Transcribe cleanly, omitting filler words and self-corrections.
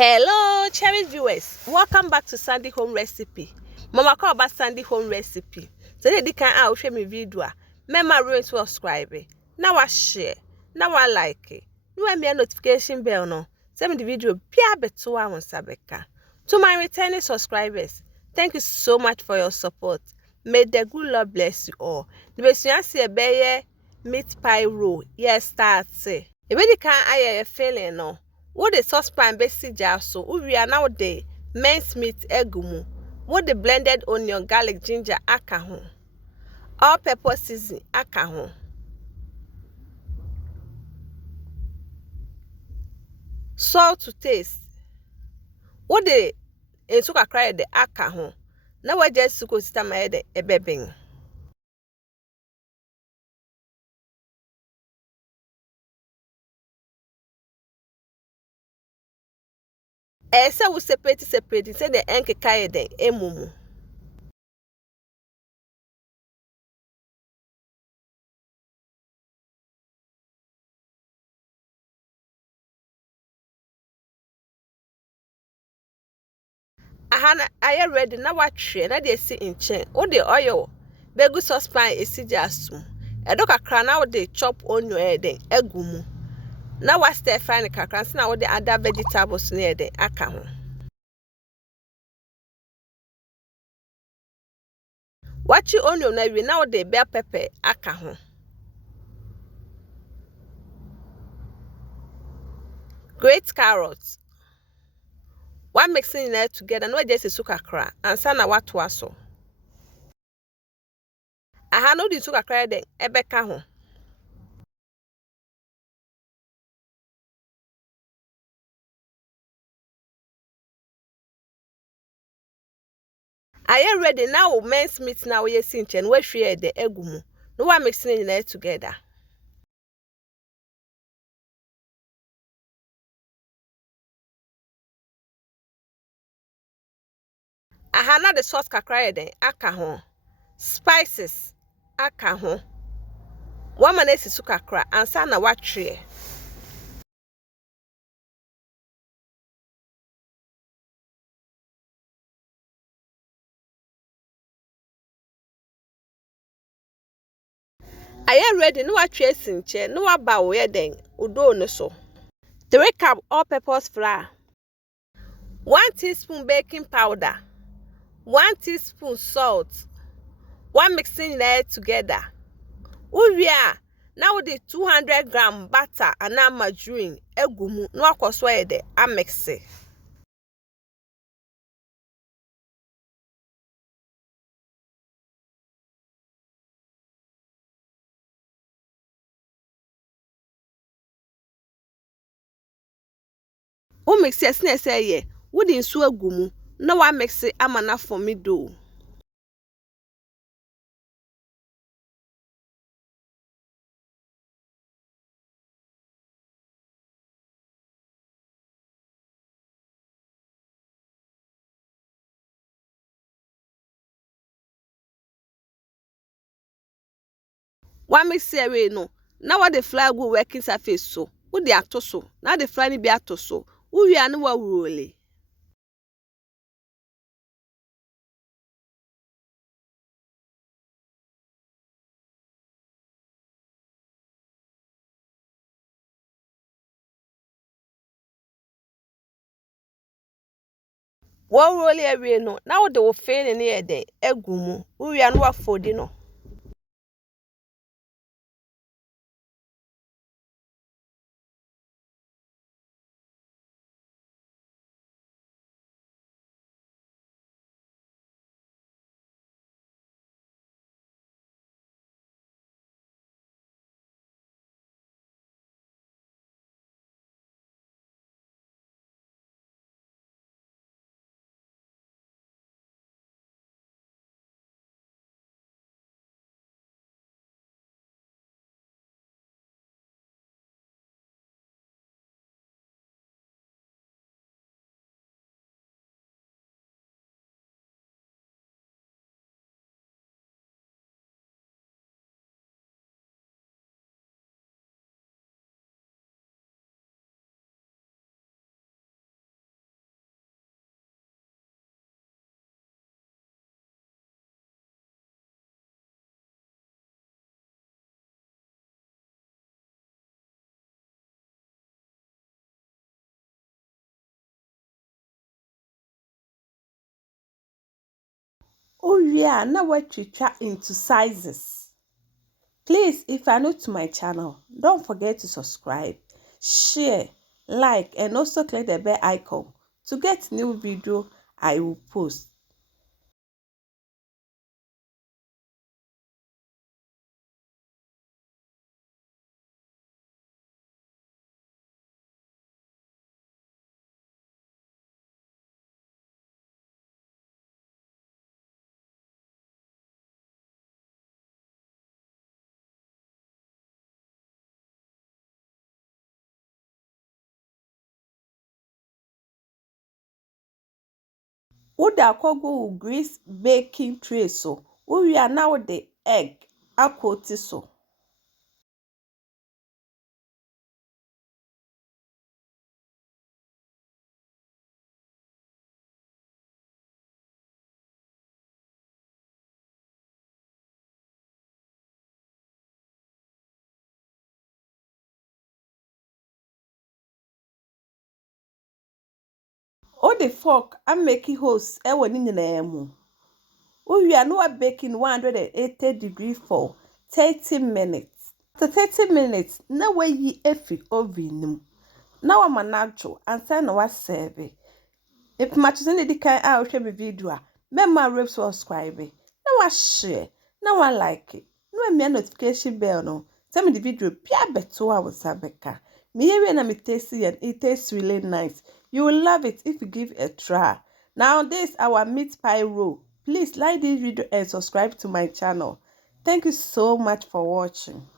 Hello cherished viewers, welcome back to Sandy Home Recipe. Mama call about Sandy Home Recipe. Today they can out share me video. Remember to subscribe. Now I share. Now I like it. No me a notification bell no. Send me the video pia beto wa sabeka. To my returning subscribers, thank you so much for your support. May the good Lord bless you all. The best you see a beye meat pie roll. Yes, start say. If they can aye feeling no. What the saucepan basic jar so we are now the minced meat egumu. What the blended onion, garlic, ginger akaho. All pepper season akaho. Salt to taste. What the suka cry the akaho. Now I just go sit my head a bebing. Esa will separate say the enke kaya den emumu. Ahana I ready now what tree na dey see in chain. What the oil begu saucepan esi jasum. Edo kakra na dey chop onion eden egumu. Now what stir fry the kakra na what the other vegetables near the akaho. What you onion na we now the bell pepper akaho. Great carrots. One mixing it together no just suka kra and sana what waso. Aha no di suka kra den ebeka ho. Are you ready now? Minced meat now we sinchen we share the egumu. No one mixing it together. Aha na the sauce kakra den aka ho. Spices aka ho. One man esi suka kra and sana what tree. Are you ready? No what tree sinche. No what bow we den. Udo no so. 3 cup all-purpose flour. 1 teaspoon baking powder. 1 teaspoon salt. 1 mixing it together. Uria now the 200-gram butter and margarine egumu no akoswa ede amexe. O mix yes na say ye wo di nsu egumu na wa mix amana for me do. Wa mix we no na what the flour go working surface so wo di atoso na the flour ni bi atoso uria na wa wurole. Wo roll every no na wo de wo fail ni e de egumu uria na wa fodi no. Oh yeah, now what we try into sizes. Please, if you are new to my channel, don't forget to subscribe, share, like, and also click the bell icon to get new video I will post. Would go grease baking tray so we are now the egg akoti so. O the fork I'm making holes e woni nyina mu. We are now baking 180 degrees for 30 minutes. After 30 minutes, na we yi efi oven. Now I'm natural and say na wa serve. If much in the kind I will share my video, remember rib subscribe. Now I share, now I like it. No me notification bell no. Tell me the video pia beto I was sabeka. Me here na me tasty and it tastes really nice. You will love it if you give it a try. Now this our meat pie roll. Please like this video and subscribe to my channel. Thank you so much for watching.